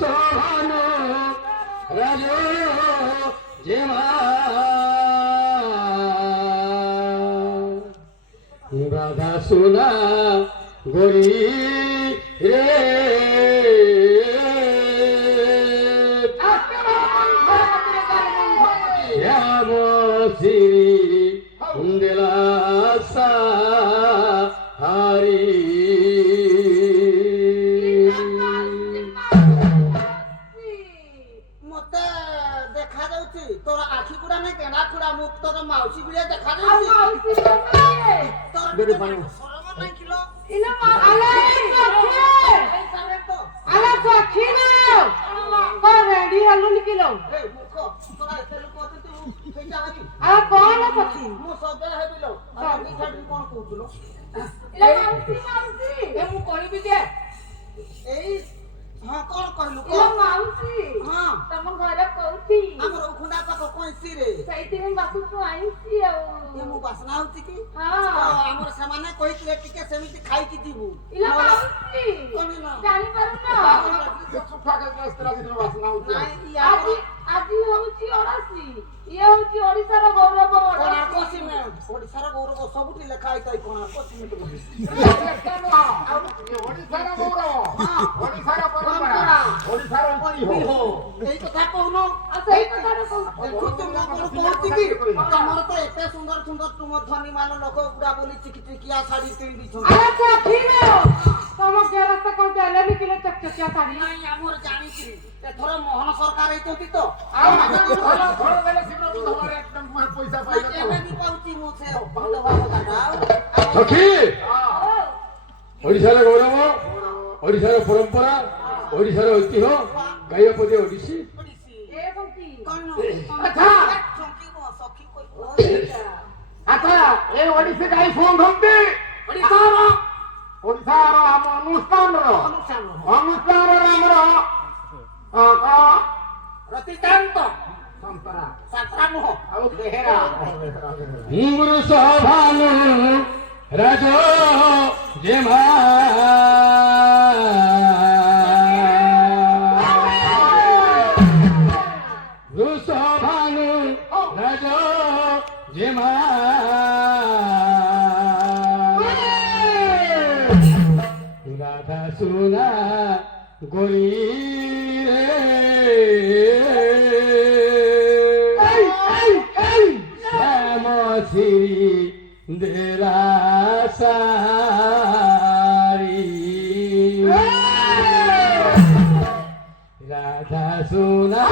सोहानो राजो जेमा राधा सोना गोरी रे श्याम श्री दिलासा हरी मते देखा जाउची तोरा आखी कुडा नै केना कुडा मुख तोर माउसी गुलिया देखा जाउची माउसी तोर बेडी पाणी सरम नै किलो इना आले सखी आले सखी ना को रेडी हलु निकिलो ए मुख तोरा एते लोक अछे तू केटा आनी आ कोन सखी मु सबे हेबिलो आ मिठा डी कोन कहउछलो इला माउसी ए मु कहबी जे एई हां कोन कहलु को इला माउसी हां तम घर कोउठी हमर उखुंडा पाक कोइसी रे सैतिरे बासु तो आइसी आ ये मु बासना होती की हां हमर सामाने कहितले टिके सेमिति खाइ की दिबु इला माउसी कोन ना जानि पारु ना सुफा के स्त्रा दिन बासना होती आज आज होउची ओरासी ये होउची ओडिसा रो गौरव कोना कोसी में ओडिसा रो गौरव सबुटी लेखा आइतै कोना कोसी में तो ओडिसा रो गौरव हां ओडिसा रो परंपरा ओडिसा रो परी हो एई कथा कहनो आ सेई कथा रो देखो तुम लोग कहती की तमर तो एते सुंदर सुंदर तुम धनी मान लोक गुडा बोली चिकिचिकिया साड़ी किन दिछो अरे सखी में तम के रास्ता को देले नि किलो चकचकिया साड़ी नहीं हमर जानी की एथर मोहन सरकार हेतोती तो आ घर देले सिमरो तू हमर एकदम पैसा पाइले एमे नि पाउती मु से बहुत भाव दादा सखी ओडिसा रो गौरव ओडिसा रो परंपरा ओडिसा रो ऐतिह्य गाया पदे ओडिसी ए बंती कोन अच्छा सखी को सखी कोई अच्छा ए ओडिसी गाई फोन धमती ओडिसा रो हम अनुष्ठान रो हमर रतिकांत संपरा सात्रामो आउ बेहेरा मुरु सोभानु राजो जेमा रुसोभानु राजो जेमा राधा सुना गोरी श्याम श्री दिलासारी राधा सुना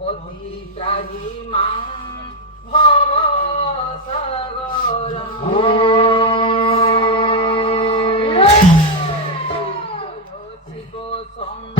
পতি ত্রাহি মাং ভব সাগরম শিব সঙ্গ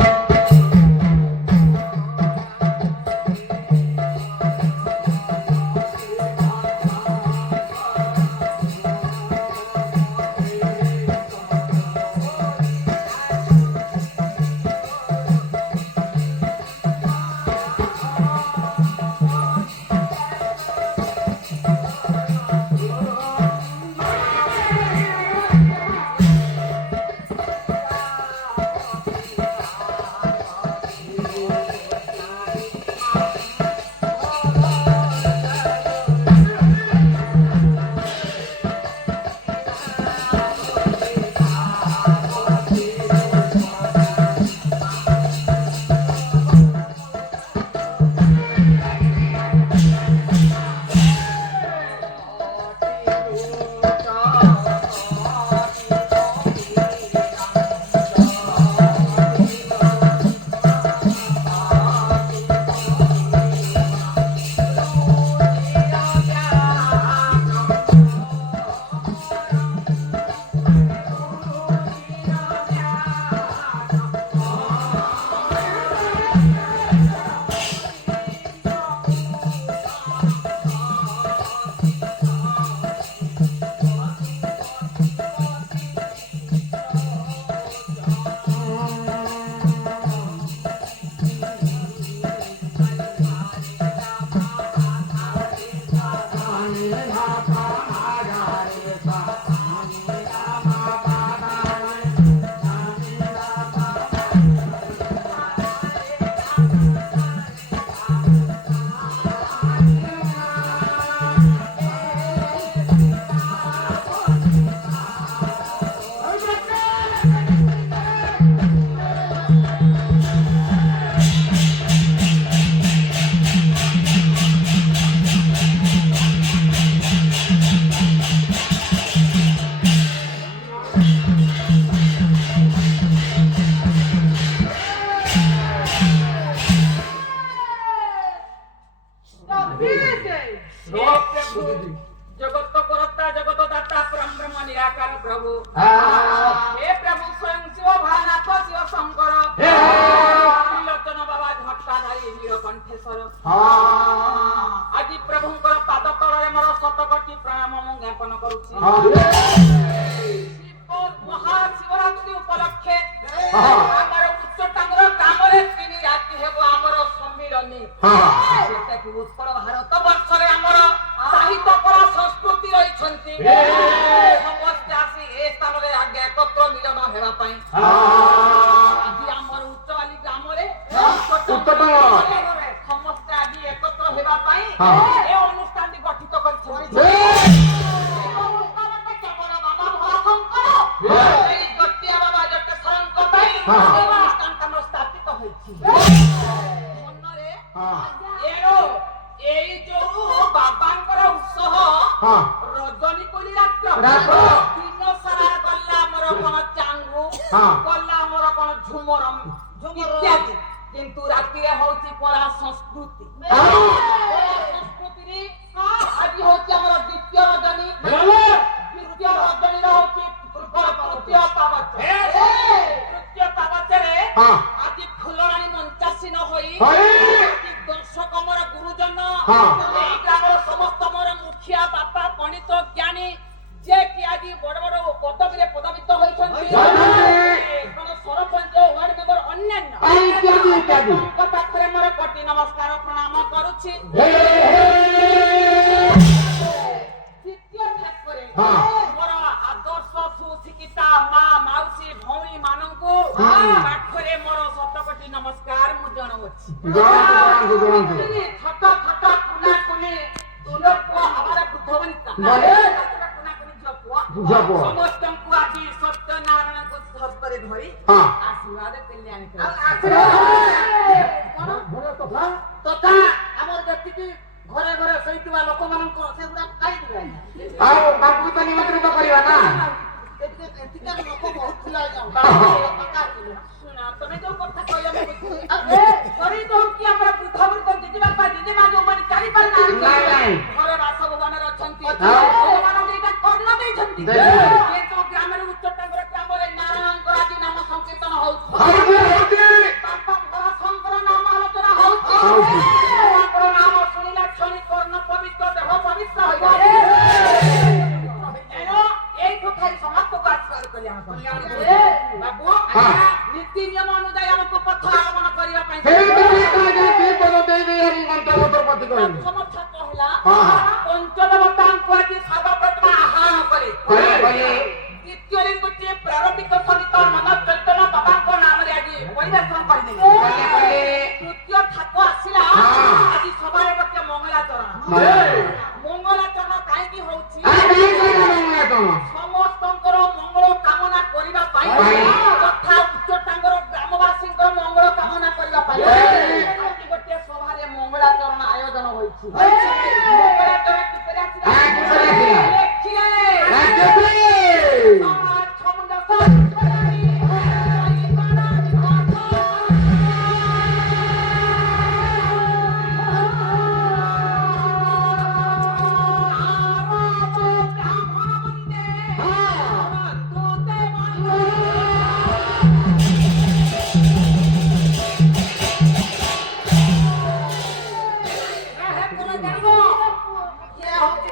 जगत करता जगत दाता परम ब्रह्म निराकार प्रभु हे प्रभु स्वयं शिव भानाथ शिव शंकर त्रिलोचन बाबा झट्टाधारी नीलकंठेश्वर आज प्रभुଙ୍କର ପାଦ ତଳରେ ମୋର ଶତକୋଟି ପ୍ରଣାମ ମୁଁ ଜ୍ଞାପନ କରୁଛି ମହାଶିବରାତ୍ରି ଉପଲକ୍ଷେ ଆମର ଉଚ୍ଚଟାଙ୍ଗର କାମରେ 3 ରାତି ହେବ ଆମର ସମ୍ମିଳନୀ ସେଟାକୁ ଉତ୍କଳ ଭାରତ ବର୍ଷରେ ଆମର ସାହିତ୍ୟ କଳା ସଂସ୍କୃତି ରହିଛନ୍ତି ସମସ୍ତେ ଆସି ଏ ସ୍ଥାନରେ ଆଗେ ଏକତ୍ର ମିଳନ ହେବା ପାଇଁ ଆଜି ଆମର ଉଚ୍ଚବାଲି ଗ୍ରାମରେ ସମସ୍ତେ ଆଜି ଏକତ୍ର ହେବା ପାଇଁ ଏ ଅନୁଷ୍ଠାନଟି ଗଠିତ କରିଛନ୍ତି କେବଳ ବାବା ଭୋଳାଶଙ୍କର ଏଇ ଗତିଆ ବାବା ଜଟେଶ୍ୱରଙ୍କ ପାଇଁ ଏ ଅନୁଷ୍ଠାନଟା ଆମର ସ୍ଥାପିତ ହୋଇଛି ମନରେ ଏଇ ଯୋଉ ବାବାଙ୍କର ଉତ୍ସବ ରଜନୀ କୋଳି ରାତ୍ର ଦିନ ସାରା ଗଲା ଆମର କଣ ଚାଙ୍ଗୁ ଗଲା ଆମର କଣ ଝୁମର ଇତ୍ୟାଦି କିନ୍ତୁ ରାତିରେ ହଉଛି କଳା ସଂସ୍କୃତି ସଂସ୍କୃତିରେ ଆଜି ହଉଛି ଆମର ଦ୍ୱିତୀୟ ରଜନୀ ଦ୍ୱିତୀୟ ରଜନୀର ହଉଛି ତୃତୀୟ ପାବଚ ତୃତୀୟ ପାବଚରେ ଆଜି ଫୁଲରାଣୀ ମଞ୍ଚାସୀନ ହୋଇ ଦର୍ଶକ ମୋର ଗୁରୁଜନ এই গ্রামের সমস্ত মোর মুখিয়া বাপা পণ্ডিত জ্ঞানী যে কি আজ বড় বড় পদবীরে পদবিত হইছন্তি কোন সরপঞ্চ ওয়ার্ড মেম্বার অন্যান্য কথা করে মোর কোটি নমস্কার প্রণাম করুছি তৃতীয় ঠাকুরে মোর আদর্শ সুশিক্ষিতা মা মাউসী ভৌণী মানଙ୍କୁ পাখরে মোর শতকোটি নমস্কার মু জଣାଉଛି ছোট ছোট কুনা কুনি তুলো পুয়া আমার বুদ্ধবনিতা কুনা কুনি ঝপুয়া সমস্তଙ୍କୁ আଜି ସତ୍ୟନାରାୟଣଙ୍କୁ ଧର୍ତରେ ଧରି ଆଶୀର୍ବାଦ କଲ୍ୟାଣ ତଥା ଆମର ଯେତିକି ଘରେ ଘରେ ଶୋଇଥିବା ଲୋକମାନଙ୍କର ସେଗୁଡା ଖାଇଦେବେ ଆଉ ତାଙ୍କୁ ତ ନିମନ୍ତ୍ରିତ କରିବା ନା ଏତିକା ଲୋକ ବହୁତ ଥିଲା ଶୁଣ ତୋର ତମେ ଯୋଉ କଥା କହିଲ ମୁଁ ବୁଝିଲି। ଏ କରି ଦଉକି ଆମର ବୃଦ୍ଧ ଜେଜେବାପା ଜେଜେମା ଯୋଉମାନେ ଚାଲିପାରୁନାହାନ୍ତି ଘରେ ବାସଭବନରେ ଅଛନ୍ତି ଭଗବାନ ଏଇଟା କର୍ଣ୍ଣ ଦେଇଛନ୍ତି କିନ୍ତୁ ଗ୍ରାମରେ ଉଚ୍ଚଟାଙ୍କର ଗ୍ରାମରେ ନାରାୟଣଙ୍କର ଆଜି ନାମ ସଂକୀର୍ତ୍ତନ ହଉଛି ବାପା ଭୋଳାଶଙ୍କର ନାମ ଆଲୋଚନା ହଉଛି ତାଙ୍କର ନାମ ଶୁଣିଲା କ୍ଷଣି କର୍ଣ୍ଣ ପବିତ୍ର ଦେହ ପବିତ୍ର ହୋଇଗଲେ। ଏଣୁ ଏଇଠୁ ଖାଇ ସମସ୍ତଙ୍କୁ ଆଶୀର୍ବାଦ କରି ଆମେ ବାବୁ ନୀତି ନିୟମ ଅନୁଯାୟୀ ଆମକୁ ପଥ ଆଗମନ କରିବା ପାଇଁ ସମର୍ଥକ ହେଲା ପଞ୍ଚଦେବତାଙ୍କୁ ଆଜି ସର୍ବପ୍ରଥମ ଆହ୍ୱାନ କରେ। ଦ୍ୱିତୀୟରେ ଗୋଟିଏ ପ୍ରାରମ୍ଭିକ ସଙ୍ଗୀତ ମନ ଚୈତନ୍ୟ ବାବାଙ୍କ ନାମରେ ଆଜି ପରିବେଷଣ କରିଦେଲେ। ତୃତୀୟ ଥାକ ଆସିଲା ଆଜି ସଭାରେ ଗୋଟିଏ ମଙ୍ଗଳାଚରଣ। ମଙ୍ଗଳାଚରଣ କାହିଁକି ହଉଛି ସମସ୍ତଙ୍କର ମଙ୍ଗଳ କାମନା କରିବା ପାଇଁ ତଥା ଉଚ୍ଚଟାଙ୍କର ଗ୍ରାମବାସୀଙ୍କର ମଙ୍ଗଳ କାମନା କରିବା ପାଇଁ ଆଜି ଗୋଟିଏ ସଭାରେ ମଙ୍ଗଳାଚରଣ ଆୟୋଜନ ହୋଇଛି। ମଙ୍ଗଳାଚରଣ କିପରି ଆସିଲା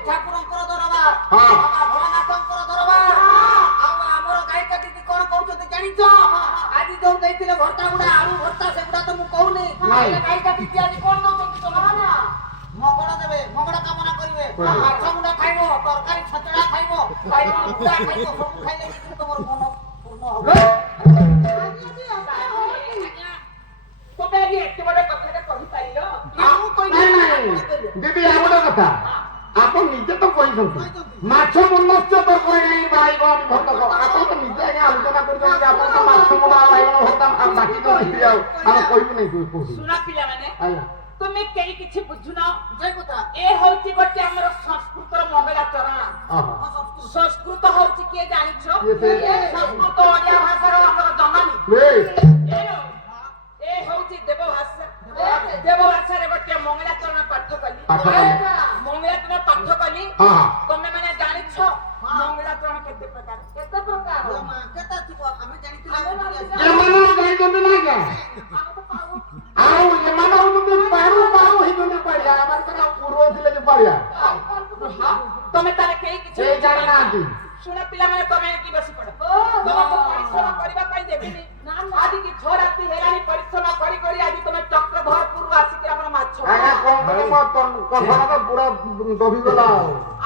ଠାକୁରଙ୍କର ଦରବାର ଭୋଳାନାଥଙ୍କର ଦରବାର। ଆଉ ଆମର ଗାୟିକା ଦିଦି କଣ କହୁଛନ୍ତି ଜାଣିଛ? ଆଜି ଯୋଉ ଦେଇଥିଲେ ଭର୍ତ୍ତା ଗୁଡା ଆଳୁ ଭର୍ତ୍ତା ସେଗୁଡା ତ ମୁଁ କହୁନି। ଗାୟିକା ଦିଦି ଆଜି କଣ ଦଉଛନ୍ତି ମଙ୍ଗଳ ଦେବେ, ମଙ୍ଗଳ କାମନା କରିବେ, ମାଛ ମୁଣ୍ଡା ଖାଇବ, ତରକାରୀ ଛଚଡା ଖାଇବ, ବାଇଗଣ ମୁଣ୍ଡା ଖାଇବ, ସବୁ ଖାଇଲେ କିନ୍ତୁ ତମର ମନ ପୂର୍ଣ୍ଣ ହବ। ତମେ ଆଜି ଏତେ ବଡ କଥାଟା କହିପାରିଲ? ଦିଦି ଆଉ ଗୋଟେ କଥା ଆପଣ ନିଜେ ତ କହିଛନ୍ତି ମାଛ ମନସ୍ୟ ତରକାରୀ ବାଇଗଣ ଭର୍ତ୍ତା ଆପଣ ତ ନିଜେ ଆଜ୍ଞା ଆଲୋଚନା କରୁଛନ୍ତି ଆପଣ ତ ମାଛ ମୁଣ୍ଡା ବାଇଗଣ ଭର୍ତ୍ତା ବାକି ତ ଦିଦି ଆଉ ଆମେ କହିବୁ ନାହିଁ କୋଉଠି ଶୁଣ ପିଲାମାନେ ଆଜ୍ଞା ତୁମେ କେହି କିଛି ବୁଝୁନ ଏ ହଉଛି ଗୋଟେ ଆମର ସଂସ୍କୃତର ମଙ୍ଗଳାଚରଣ। ସଂସ୍କୃତ ହଉଛି କିଏ ଜାଣିଛ? ସଂସ୍କୃତ ଓଡିଆ ଭାଷାର ଆମର ଜନନୀ। ଏ ହଉଛି ଦେବ ଭାଷା। ଦେବ ଭାଷାରେ ଗୋଟେ ମଙ୍ଗଳାଚରଣ ପାଠ କଲି। ମଙ୍ଗଳାଚରଣ ପାଠ କଲି ତମେ ମାନେ ଜାଣିଛ ମଙ୍ଗଳାଚରଣ କେତେ ପ୍ରକାର? କେତେ ପ୍ରକାର କେତେ ଥିବ ଆମେ ଜାଣିଥିଲେ ଆଉ ଏମାନେ ହଉଛନ୍ତି ପାରୁ ପାରୁ ହେଇଛନ୍ତି ପାଳିଆ ଆମର ତ ପୂର୍ବ ଥିଲେ ଯେ ପାଳିଆ ତମେ ତାହେଲେ କେହି କିଛି ଜାଣିନାହାନ୍ତି। ଶୁଣ ପିଲାମାନେ ତମେ କି ବସି ପଡ ତମକୁ ପରିଶ୍ରମ କରିବା ପାଇଁ ଦେବିନି। ଆଜି କି 6 ରାତି ହେଲାଣି ପରିଶ୍ରମ କରି କରି ଆଜି ତମେ ଚକ୍ରଧରପୁରରୁ ଆସିକି ଆମର ମାଛ ଆଜ୍ଞା କଣ କଥା ତ ପୁରା ଦବିଗଲା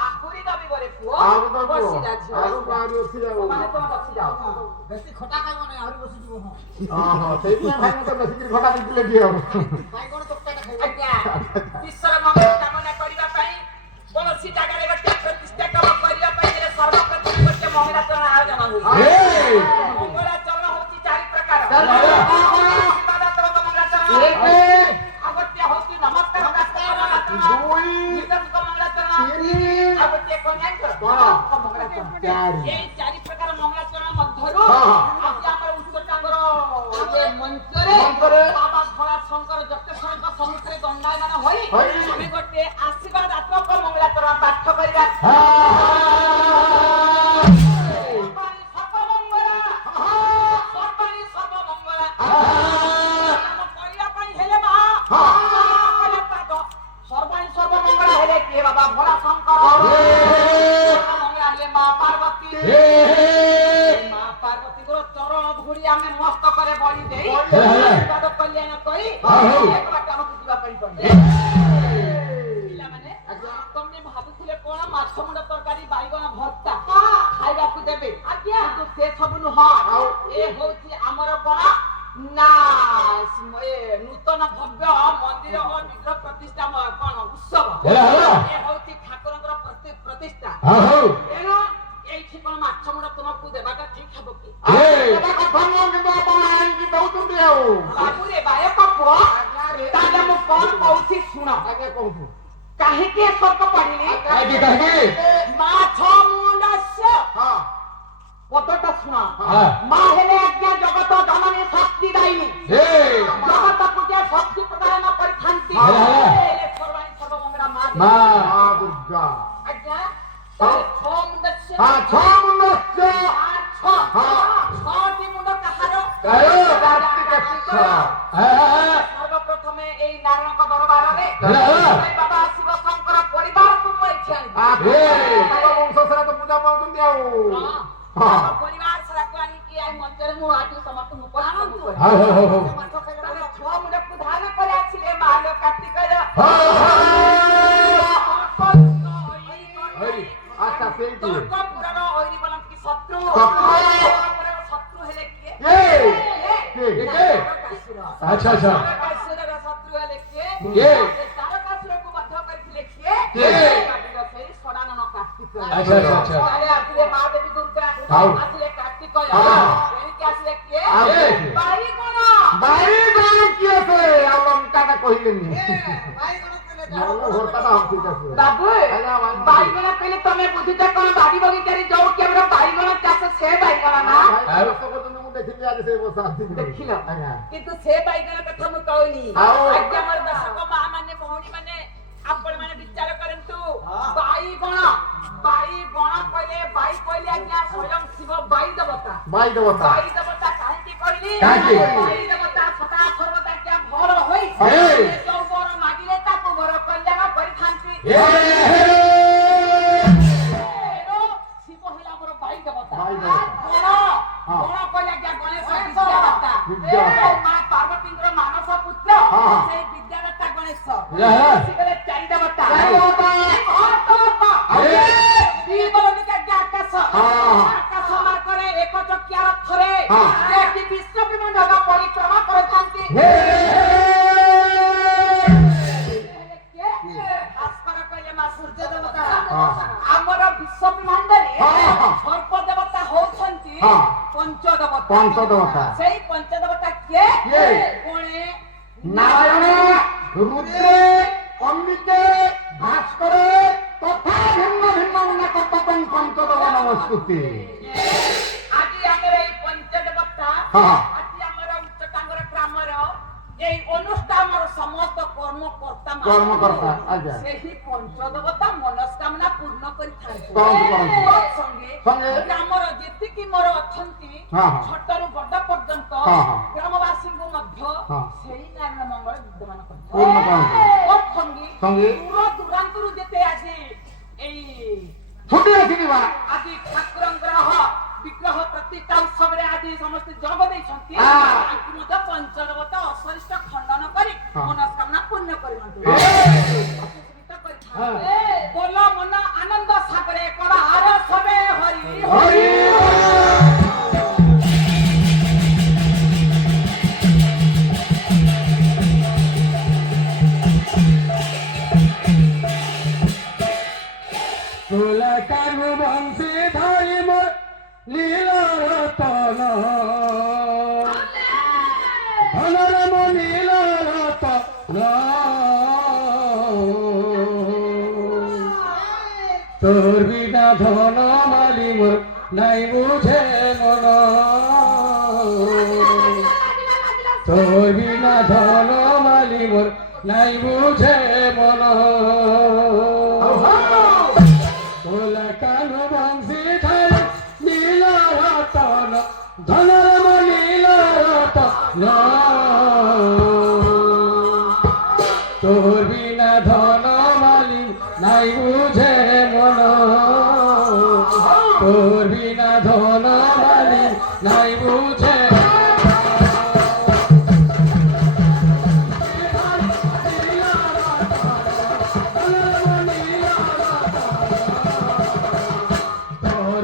ଆହୁରି ଦବି ବରେ ପୁଅ ଆଉ ତ ବସି ଯା ଝିଅ ଆଉ ବାହାରି ଅଛି ଆଉ ମାନେ ତମେ ବସି ଯାଅ ବେଶୀ ଖଟା ଖାଇବ ନାହିଁ ଆହୁରି ବସିଯିବ। ସେଇଥିପାଇଁ ଭାଇ ମତେ ବେଶୀ ଖଟା ଦେଇଥିଲେ ଟିକେ ଆଉ ବାଇଗଣ ଚକଟାଟା ଖାଇବ। ଆଜ୍ଞା ବିଶ୍ୱର ମଙ୍ଗଳ କାମନା କରିବା ପାଇଁ କୌଣସି ଜାଗାରେ ଗୋଟେ ପ୍ରତିଷ୍ଠା କାମ କରିବା ପାଇଁ ହେଲେ ସର୍ବପ୍ରଥମେ ଗୋଟେ ମଙ୍ଗଳାଚରଣ ଆୟୋଜନ ହୁଏ। ମଙ୍ଗଳାଚରଣ ହଉଛି 4 ପ୍ରକାର। ଶିବଦାସଙ୍କ ମଙ୍ଗଳାଚରଣ, ଆଉ ଗୋଟେ ହଉଛି ନମସ୍କାର ଦାସଙ୍କ ମଙ୍ଗଳାଚରଣ, ନିଦଙ୍କ ମଙ୍ଗଳାଚରଣ, ଆଉ ଗୋଟେ କନ୍ୟାଙ୍କର ମଙ୍ଗଳାଚରଣ। ଏଇ 4 ପ୍ରକାର ମଙ୍ଗଳାଚରଣ ମଧ୍ୟରୁ ଆଜି ଆମର ଉଚ୍ଚଟାଙ୍ଗର ମଞ୍ଚରେ ବାବା ଭୋଳାଶଙ୍କର ଯତେଶ୍ୱରଙ୍କ ସମ୍ମୁଖରେ ଦଣ୍ଡାୟମାନ ହୋଇ ଆମେ ଗୋଟେ ଆଶୀର୍ବାଦାତ୍ମକ ମଙ୍ଗଳାଚରଣ ପାଠ କରିବା। ସର୍ବମଙ୍ଗଳା ହେଲେ କିଏ ବାବା ଭୋଳାଶଙ୍କର, ମଙ୍ଗଳା ହେଲେ ମା ପାର୍ବତୀ। ମା ପାର୍ବତୀଙ୍କର ଚରଣ ଧୂଳି ଆମେ ମସ୍ତକରେ ବଳି ଦେଇ ଆଶୀର୍ବାଦ କଲ୍ୟାଣ କରି ଏକ ବାଟ ଆମକୁ ଯିବା ପାଇଁ ପଡେ। ପିଲାମାନେ ତମେ ଭାବୁଥିଲେ କଣ ମାଛ ମୁଣ୍ଡ ତରକାରୀ ବାଇଗଣ ଭର୍ତ୍ତା ଖାଇବାକୁ ଦେବେ କିନ୍ତୁ ସେ ସବୁ ନୁହଁ। ଏ ହଉଛି ଆମର କଣ ନା ନୂତନ ଭବ୍ୟ ମନ୍ଦିର ଓ ବିଗ୍ରହ ପ୍ରତିଷ୍ଠା କଣ ଉତ୍ସବ। ଏ ହଉଛି ଠାକୁରଙ୍କର ପ୍ରତିଷ୍ଠା। ତେଣୁ ଏଇଠି କଣ ମାଛ ମୁଣ୍ଡ ତୁମକୁ ଦେବାଟା ଠିକ ହବ କି? ବାବୁରେ ବାୟକ ପୁଅ ତାହେଲେ ମୁଁ କଣ କହୁଛି ଶୁଣ। କାହିଁକି ଏ ସର୍କ ପଡିଲି? ମାଛ ମୁଣ୍ଡ ପଦଟା ଶୁଣ। ମା ହେଲେ ଆଜ୍ଞା ଜଗତ ଜନନୀ ସତ୍ୟ ଶକ୍ତି ଦାୟିନୀ ହେ ଜଗତକୁ ଯେ ଶକ୍ତି ପ୍ରଦାନ କରିଥାନ୍ତି ହେଲା। ହେଲେ ସର୍ବାଣୀ ସର୍ବମଙ୍ଗଳା ମା ମା ଦେବୀ। ଦୁର୍ଗା ଆଜ୍ଞା ଛଅ ମୁଣ୍ଡ ସେ ହଁ ଛଅ ମୁଣ୍ଡସ୍ୟ ଛଅଟି ମୁଣ୍ଡ କାହାର କାହାର? କାର୍ତ୍ତିକେଶ୍ୱର ସର୍ବପ୍ରଥମେ ଏଇ ନାରାୟଣଙ୍କ ଦରବାରରେ ହେଲା। ବାବା ଶିବ ଶଙ୍କର ପରିବାରକୁ ମୁଁ ଏଠି ଆଣିବି। ବଂଶ ସାରା ତ ପୂଜା ପାଉଛନ୍ତି ଆଉ ତାଙ୍କ ପରିବାର ସାରାକୁ ଆଣିକି ଏଇ ମଞ୍ଚରେ ମୁଁ ଆଜି ସମସ୍ତଙ୍କୁ ଉପସ୍ଥାପନ କରିବି। ହଉ ହଉ ହଉ ତାହେଲେ ଛଅ ମୁଣ୍ଡକୁ ଧାରଣ କରି ଆସିଲେ ମା ଲୋ କାର୍ତ୍ତିକେୟ ଆଚ୍ଛା ସେଇଠି ତର୍କପୁରର ଐରୀ ବୋଲନ୍ତି ଶତ୍ରୁ ତର୍କପୁରର ଶତ୍ରୁ ହେଲେ କିଏ? କିଏ? ଆଚ୍ଛା ଆଚ୍ଛା ତାରକାସୁରର ଶତ୍ରୁ ହେଲେ କିଏ? କିଏ? ସେ ତାରକାସୁରକୁ ବଦ୍ଧ କରିଥିଲେ କିଏ? କିଏ? ସେଇ ଷଡ଼ାନନ କାର୍ତ୍ତିକେୟ। ଆଚ୍ଛା ଆଚ୍ଛା ଆଚ୍ଛା ତାହେଲେ ଆସିଲେ ମା ଦେବୀ ଦୁର୍ଗା ହଉ। ଆସିଲେ କାର୍ତ୍ତିକେୟ ଏଣିକି ଆସିଲେ କିଏ? କିଏ? ବାରିଗଣ। ବାରିଗଣ କିଏ ସେ ଆଉ ଲଙ୍କାଟା କହିଲେନି ବାଇଗଣ କହିଲେ ଭଲ ଭର୍ତ୍ତାଟା ହଉଛି ସେ ବାବୁ ଆଜ୍ଞା, ବାଇଗଣ। ବାଇଗଣ କହିଲେ ତମେ ବୁଝୁଛ କଣ ବାଡ଼ି ବଗିଚାରେ ଯୋଉ କେବଳ ବାଇଗଣ ଚାଷ ସେ ବାଇଗଣ ନା ଭାଇ ଚାଷ କରୁଛନ୍ତି ମୁଁ ଦେଖିଲି ଆଜି ସେଇ ବର୍ଷ ଆସିଥିଲି ଦେଖିଲ ଆଜ୍ଞା କିନ୍ତୁ ସେ ବାଇଗଣ କଥା ମୁଁ କହୁନି ଆଉ? ଆଜ୍ଞା ମୋର ଦର୍ଶକ ମା ମାନେ ଭଉଣୀ ମାନେ ଆପଣ ମାନେ ବିଚାର କରନ୍ତୁ ବାଇଗଣ କହିଲେ ବାଇ କହିଲେ ଆଜ୍ଞା ସ୍ୱୟଂ ଶିବ ବାଇ ଦେବତା ବାଇ ଦେବତା ବାଇ ଦେବତା କାହିଁକି କହିଲି କାହିଁକି? ବାଇ ଦେବତା ସଦା ସର୍ବଦା ଆଜ୍ଞା ଭର ହୋଇ ହେ। ଯୋଉ ବର ମାଗିଲେ ତାକୁ ବର କଲ୍ୟାଣ କରିଥାନ୍ତି ତେଣୁ ଶିବ ହେଲା ଆମର ବାଇ ଦେବତା ବାଇ ଦେବତା। ଗଣ ହଁ। ଗଣ କହିଲେ ଆଜ୍ଞା ଗଣେଶ ବିଦ୍ୟାଦାତା ବିଦ୍ୟାଦାତା। ଆଉ ମା ପାର୍ବତୀଙ୍କର ମାନସ ପୁତ୍ର ହଁ। ସେଇ ବିଦ୍ୟାଦାତା ଗଣେଶ ହେଲା। ଶିବରେ ଚାରି ଦେବତା ଚାରି ଦେବତା। ହେ। ଦି ବୋଲନ୍ତି ଆଜ୍ଞା ଆକାଶ ହଁ। ଆକାଶ ମାର୍ଗରେ ଏକ ଚକିଆ ରଥରେ ହଁ। ଯାଇକି ବିଶ୍ୱ ବିମଣ୍ଡଳ ପରିକ୍ରମା କରିଥାନ୍ତି ଭାସ୍କର କହିଲେ ମା ସୂର୍ଯ୍ୟ ଦେବତା ହଁ। ଆମର ବିଶ୍ୱ ବ୍ରହ୍ମାଣ୍ଡରେ ହଁ। ସର୍ପ ଦେବତା ହଉଛନ୍ତି ହଁ। ପଞ୍ଚଦେବତା ପଞ୍ଚଦେବତା। ସେଇ ପଞ୍ଚଦେବତା କିଏ? କିଏ? କୋଣେ ନାରାୟଣ ରୁଦ୍ରେ ଅମ୍ବିକେ ଭାସ୍କର ତଥା ଭିନ୍ନ ଭିନ୍ନ ଅନେକ ପଦଂ ପଞ୍ଚଦେବ ନମସ୍କୃତି ଆଜି ଆମର ଏଇ ପଞ୍ଚଦେବତା ହଁ। ଆଜି ଆମର ଉଚ୍ଚଟାଙ୍ଗର ଗ୍ରାମର এই অনুষ্ঠানର ସମସ୍ତ କର୍ମକର୍ତ୍ତା କର୍ମକର୍ତ୍ତା, ଆଜ୍ଞା। ସେହି ପଞ୍ଚଦେବତା ମନସ୍କାମନା ପୂର୍ଣ୍ଣ କରିଥାନ୍ତି କରନ୍ତି। ସଙ୍ଗେ ଗ୍ରାମର ଯେତିକି ମୋର ଅଛନ୍ତି ହଁ, ହଁ। ଛୋଟରୁ ବଡ ପର୍ଯ୍ୟନ୍ତ ହଁ, ହଁ। ଗ୍ରାମବାସୀଙ୍କୁ ମଧ୍ୟ ହଁ। ସେହି ନାରାୟଣ ମଙ୍ଗଳ ବିଦ୍ୟମାନ ପୂର୍ଣ୍ଣ କରନ୍ତି। ସଙ୍ଗେ ସଙ୍ଗେ ଦୂର ଦୂରାନ୍ତରୁ ଯେତେ ଆଜି ଏଇ ଛୁଟି ଆସିଯିବା ଆଜି ଠାକୁରଙ୍କର ବିଗ୍ରହ ପ୍ରତିଷ୍ଠା ଉତ୍ସବରେ ଆଜି ସମସ୍ତେ ଯୋଗ ଦେଇଛନ୍ତି ହଁ। ତାଙ୍କୁ ମଧ୍ୟ ପଞ୍ଚଦେବତା ଅସରିଷ୍ଟ ଖଣ୍ଡନ କରି ହଁ। ମନସ୍କାମନା ପୂର୍ଣ୍ଣ କରିଥାନ୍ତି ହଁ। ବୋଲ ମନ ଆନନ୍ଦ ସାଗରେ କଳା ଆର ସବେ ହରି ହରି তোলা কানু বংশী ধাই মোর নীল রতন ধনরম নীল রতন তোর বিনা ধন মালি মোর নাই বুঝে মন তোর বিনা ধন মালি মোর নাই বুঝে মন তোলা কানু বংশী ধাই নীল রতন ধনরম নীল রতন তোর বিনা ধন মালি নাই বুঝে মন তোর বিনা ধন মালি নাই বুঝে তোর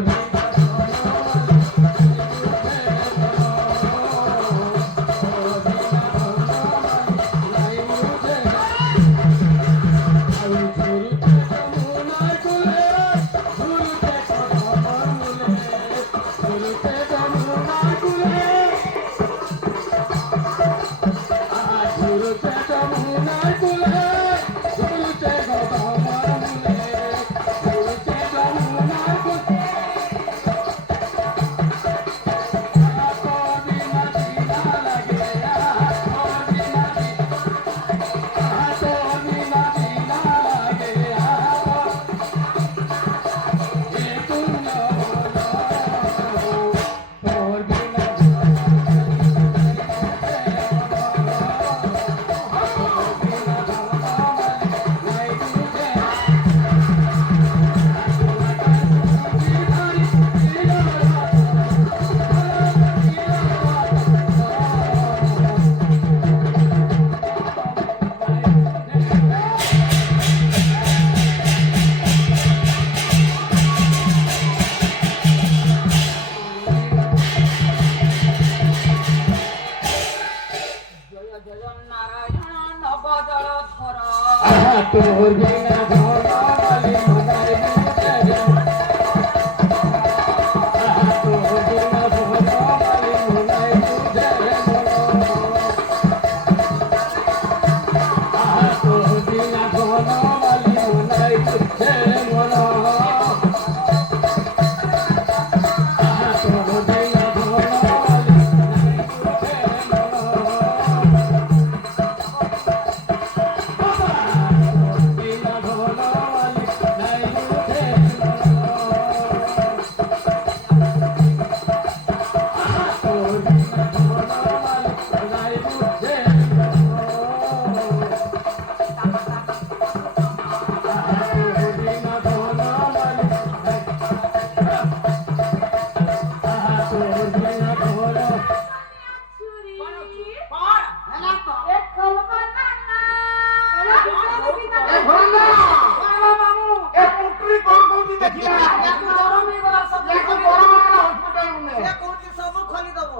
তোর বিনা ধনমালি মনাই বুঝে তোর বিনা ধনমালি মনাই বুঝে তোর বিনা ধনমালি মনাই বুঝে মন তোর বিনা ধনমালি নাই বুঝে তোর বিনা ধনমালি নাই বুঝে ଏ ପୁତ୍ରୀ କଣ କହୁଛି ଦେଖିଲା ଗରମ ହେଇଗଲା ସବୁ ୟାକୁ ଗରମ ହେଲା ହସ୍ପିଟାଲ କୁ ସେ ନେ କହୁଛି ସବୁ ଖୋଲିଦବ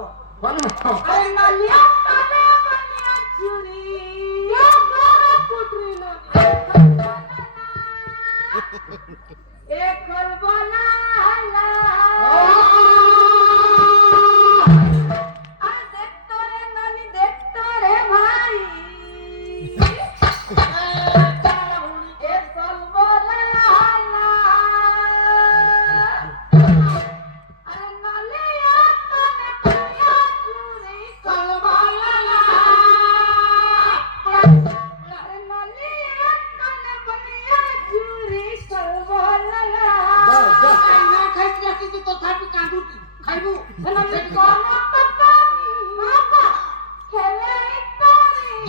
ତଥାପି କାନ୍ଦୁଛି ଖାଇବୁ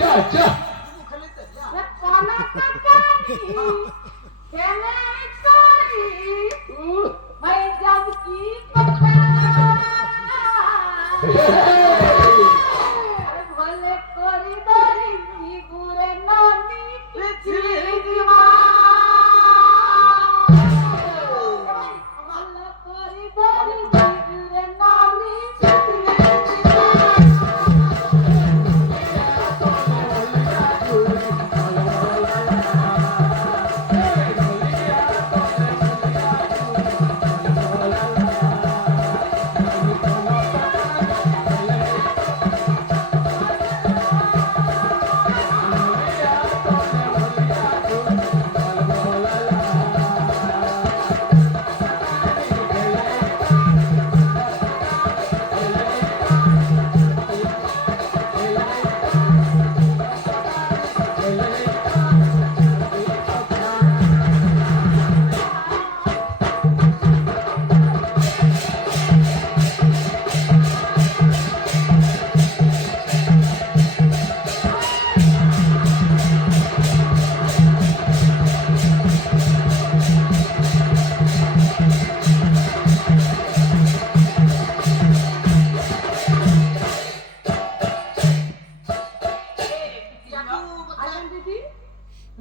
যা যা ଖେଳିତେ ଯା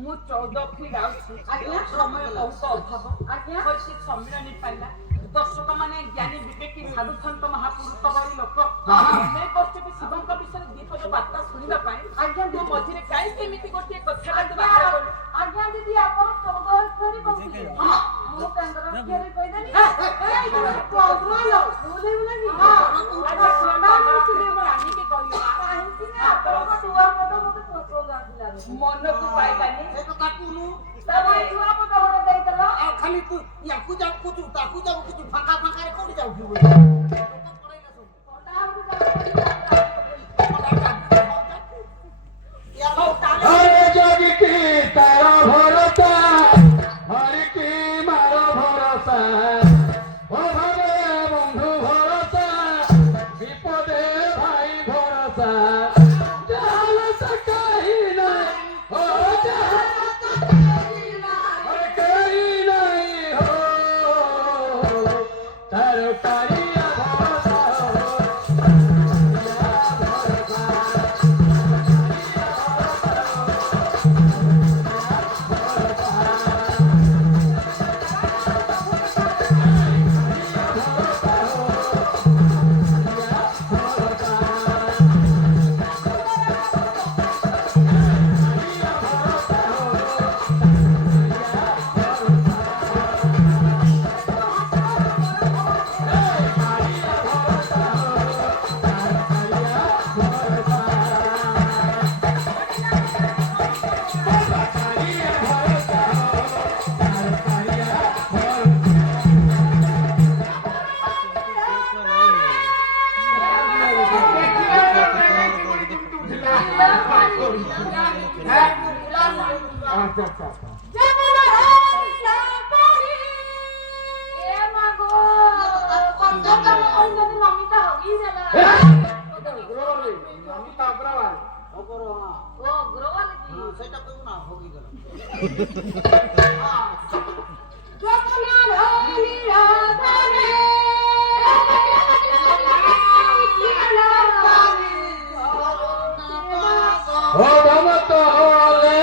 ମୁଁ 14 ଫିଟ୍ ଆଉଛି ସମୟ ବହୁତ ଅଭାବ କୌଣସି ସମ୍ମିଳନୀ ପାଇଲା ଦର୍ଶକ ମାନେ ଜ୍ଞାନୀ ବିବେକୀ ସାଧୁ ସନ୍ଥ ମହାପୁରୁଷ ଭଳି ଲୋକ ଆମେ ବସିବି ଶିବଙ୍କ ବିଷୟରେ ଦୀପଦ ବାର୍ତ୍ତା ଶୁଣିବା ପାଇଁ ମୋ ମଝିରେ କାହିଁକି ଏମିତି ଗୋଟିଏ କଥାଟାକୁ ବାହାର କଲୁ ଆଜ୍ଞା ଦିଦି ଆପଣ 14 କରି କହୁଥିଲେ ମୁଁ ତାଙ୍କର କିଏ କହିଦେଲି ମନକୁ ପାଇଲାନି ସେ କଥା କୁନୁ ଖାଲି ତୁ ୟାକୁ ଯାଉଛୁ ତାକୁ ଯାଉଛୁ ଫାଙ୍କା ଫାଙ୍କାରେ କୋଉଠି ଯାଉଛୁ हरे जग की तारा भरोसा हरि की मारो भरोसा ओ भवे बंधु भरोसा विपदे भाई भरोसा जाल सकाई नहीं हो जाल सकाई नहीं हो तारो तारिया भरोसा ନମିତା ଅଗ୍ରୱାଲ ସେଇଟା କହିବୁ ନା ହଗିଗଲା हो भमतोले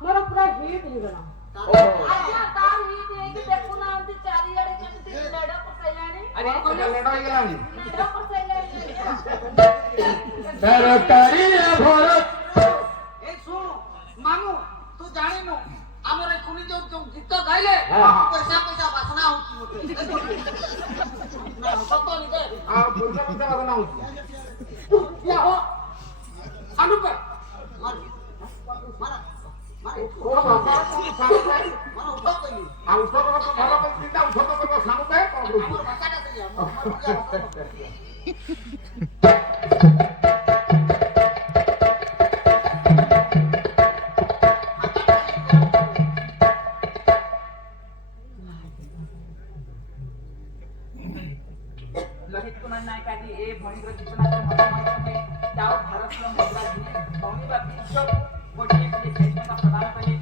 ମୋର ପୁରା ହିଟ୍ ହେଇଗଲା सरकारी भरत ଏ ଶୁଣ ମାମୁ ତୁ ଜାଣିନୁ ଆମର ଏ କୁନି ଯୋଉ ଗୀତ ଗାଇଲେ ପଇସା ପଇସା ବାସନା ହଉଛି ମୋତେ ନା ସତ ନିଜେ ପଇସା ପଇସା ବାସନା ହଉଛି ଅନୁପ ମାର ମାର ଓ ବାପା ସାନୁ ଭାଇ ମାନେ ଉଠ କହିଲି ଆଉ ଉଠ ଭଲ ଚିନ୍ତା ଉଠ କରିବ ସାନୁ ଭାଇ କଣ ଆମର କରୁଛୁ ଭାଷାଟା ସେଇଆ ललित कुमार नायक आदि ए भणीर गीतनाट्य मध्यमाध्यमे जाओ भारतର ମୁଦ୍ରା ଧଣିବା ବିଶ୍ୱ ଗୋଟିଏ ଗୋଟିଏ ଶ୍ରେଷ୍ଠତା ପ୍ରଦାନ କଲେ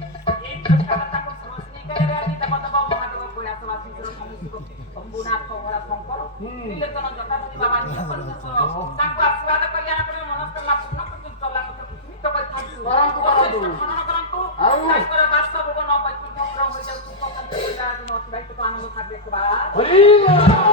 এই ପୁରସ୍କାର ତାଙ୍କୁ ସୁରସ୍ନିକାରେ ଆଜି ଦେବଦେବ ମହାଦେବ କୈଳାସବାସୀଙ୍କର ସମୁଦ୍ର ଶମ୍ଭୁନାଥ କମଳା ଶଙ୍କର ତ୍ରିଲୋଚନ ଜଟାଧରି ବାବା ନୀଳକଣ୍ଠେଶ୍ୱର ତାଙ୍କୁ ଆଶୀର୍ବାଦ କରି ଆମର ମନସ୍କାମନା ପୂର୍ଣ୍ଣ କରି ଚଲାପଥ କୁସୁମିତ କରିଥାନ୍ତୁ ଖନନ କରନ୍ତୁ ତାଙ୍କର ବାସଭୋଗ ନ ବୈକୁଣ୍ଠ ହୋଇଯାଉଛି ଅତିବାହିତ ଆନନ୍ଦ ଖାଦ୍ୟ हरि